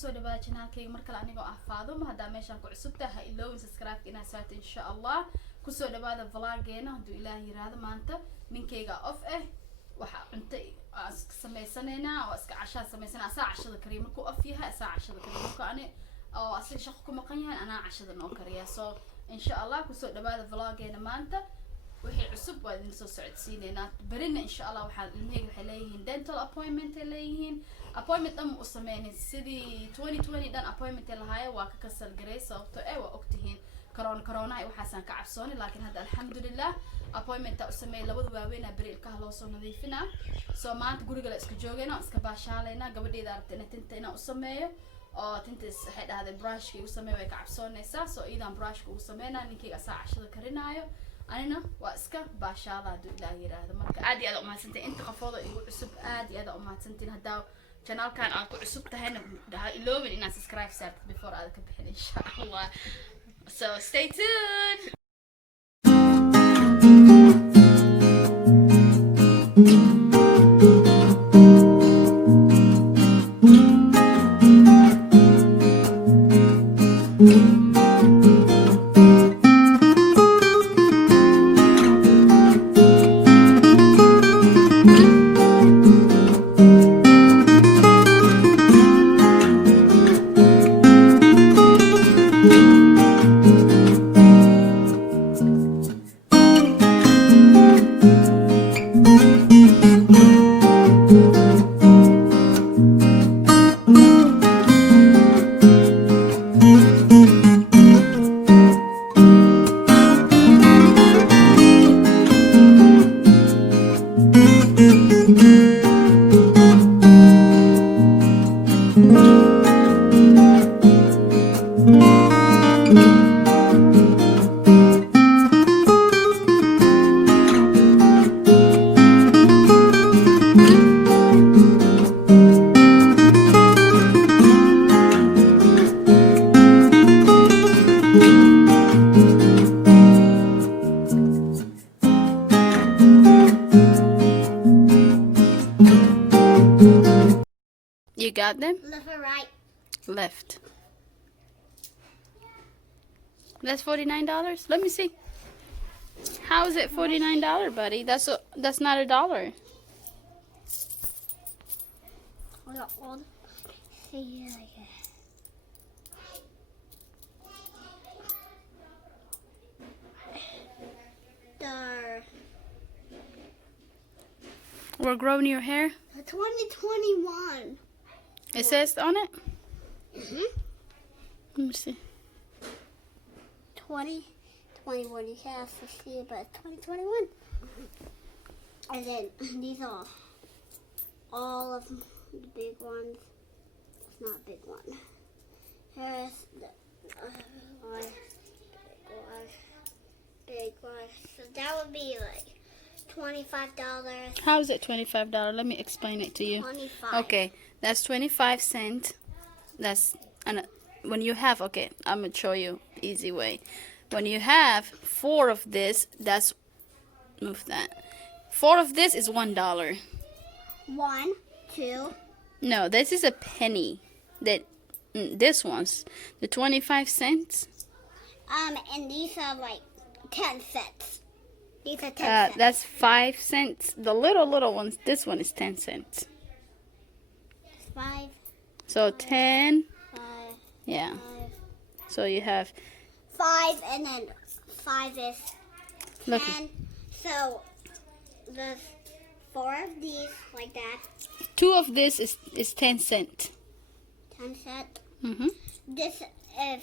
soo dhawaada channelkayga mar kale anigoo ah Faaduma hadaa meeshaan ku cusub tahay ilowin subscribe ina saarto insha Allah ku soo dhawaada vloggeena haduu Ilaahay yiraahdo maanta ninkayga off waxa cunta sameysanayna oo iska casha sameysana asaa cashada kariim markuu off yahay asaa cashada kariim markuu ani oo asii shaqo ku maqan yahay ana cashada noo kariya soo insha Allah ku soo dhawaada vloggeena maanta wixii cusub waa idin soo socodsiinayna barina insha Allah waxa ilmahayga waxay leeyihiin dental appointment ay leeyihiin appointment dhan u sameeyay sidii 2020 dhan appointment lahaaya waa ka kasal garay sababtoo waa ogtihiin corona ay waxaasan ka cabsooni laakiin hadda alxamdulillah appointment u sameeyay labada waaweyn bari ilkaha loo soo nadiifina soo maanta guriga la iska joogayna iska baashaalayna gabadheyda aragtay inay tinta ina u sameeyo oo tintas waxay dhahday brushkii u sameeyay way ka cabsoonaysaa soo iidan brushka u sameeyna ninkayga saacashada karinaayo anina waa iska baashaala haduu Ilaahay yiraahdo marka aad iyo aad u mahadsantiin inta qofooda igu cusub aad iyo aad u mahadsantiin hadaa channelkan aad ku cusub tahayna dhaha ilowin inaad subscribe saartid before aad ka bixin insha Allah so stay tuned. You got them? Left or right? Left. That's $49? Let me see. How is it $49, buddy? That's not $1. Hold on. See We're growing your hair? 2021. It says on it? Let me see. 2021. You can't have to see it, but 2021. And then these are all of the big ones. It's not a big one. Here's the one, big one. So that would be like $25. How is it $25? Let me explain it to you. 25. Okay, that's 25 cents. That's when you have, okay, I'm gonna show you easy way. When you have 4 of this, that's move that. 4 of this is $1. 1, 2. No, this is a penny. That this one's the 25 cents. And these are like 10 cents. These are 10 cents. That's 5 cents. The little ones. This one is 10 cents. 5. So 10. 5. Yeah. 5. So you have 5, and then 5 is 10. Look. So there's 4 of these like that. 2 of this is 10 cents. 10 cents. This is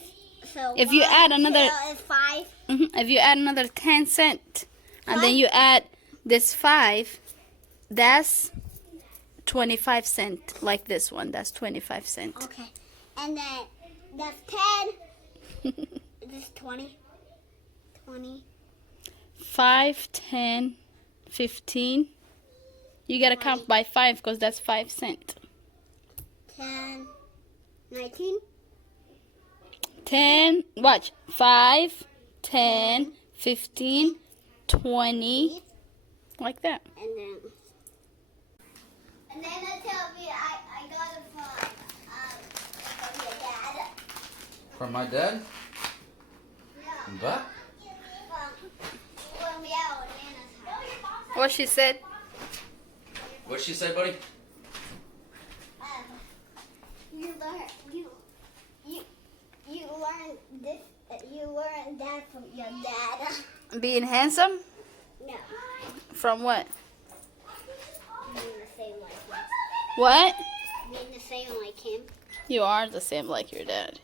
so. If you add another, is 5. If you add another 10 cents, and then you add this 5, that's 25 cents. Like this one, that's 25 cents. Okay, and then that's 10. This is 20. 20. 5, 10, 15. You gotta count by 5 because that's 5 cents. 10, 19. 10, watch. 5, 10, 15, 20. Like that. And then I tell me I got it from From my dad? But? When we are at Nana's house. What she said? What'd she say, buddy? You learn this. You learn that from your dad. Being handsome? No, From what? being the same like him. What? Being the same like him. You are the same like your dad.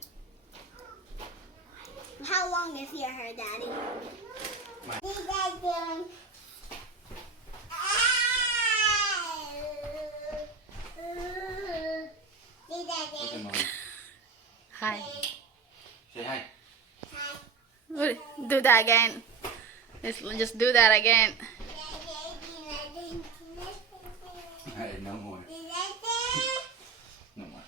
How long is your hair, Daddy? My- What you guys doing? See that Look at Mom. Hi. Say hi. Do that again. Just do that again. Hey, no more. No more.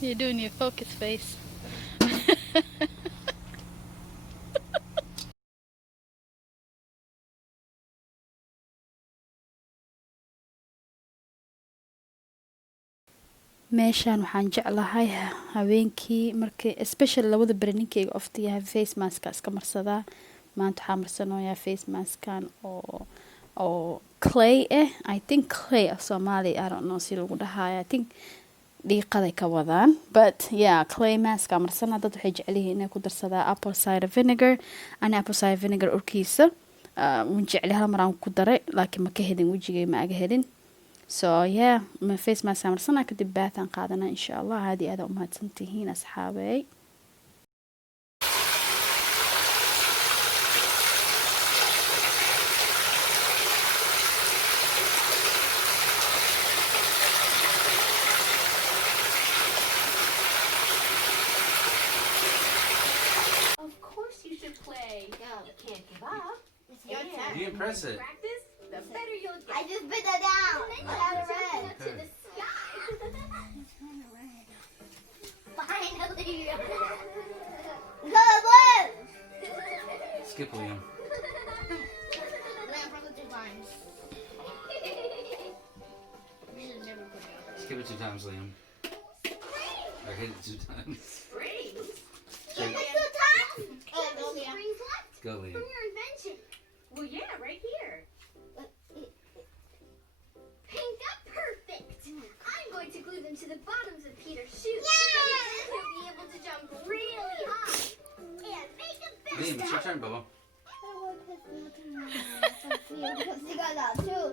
You're doing your focus face. meeshaan waxaan jeclahay habeenkii markay especially labada beri ninkeyga ofta yahay face mask iska marsadaa. Maanta waxaan marsanayaa face maskan oo clay I think clay of Somali, I don't know si lagu dhahayo. I think dhiiqaday ka wadaan, but yeah, clay mask marsanaa. Dad waxay jecel yihiin inay ku darsadaan apple cider vinegar. Ani apple cider vinegar urkiisa waan jeclay, hal mar aan ku daray laakiin ma ka helin, wejigay ma aga helin. So yeah, my face mask marsanaa kadib bath aan qaadanaa insha Allah. Aadi aad u mahadsantihiin asxaabey. Of course you should play. No. You can't give up. It's your And turn. You can press it. practice, the better you'll get. I just put that down. And I then got it you'll jump red. up to the sky. Finally. Go blue. Skip Liam. Land from the 2 times. We should never put it on. Skip it 2 times, Liam. I hit it 2 times. Springs. Say, It's 2 times. Oh, go Liam. Springs left go, Liam. from your invention. Well, yeah, right here. Pinked up perfect. I'm going to glue them to the bottoms of Peter's shoes. Yeah. Then he'll be able to jump really high and make a best Liam, it's your turn, Bubba. You got that too.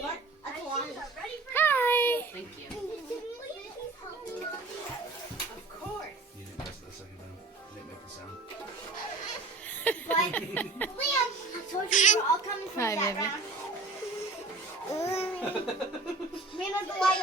What? My shoes are ready for Hi. Thank you. Please help me, Mommy. Of course. You didn't press it the second time. You didn't make the sound. But Liam, I told you we're all coming from Hi, that baby. round. Me and the white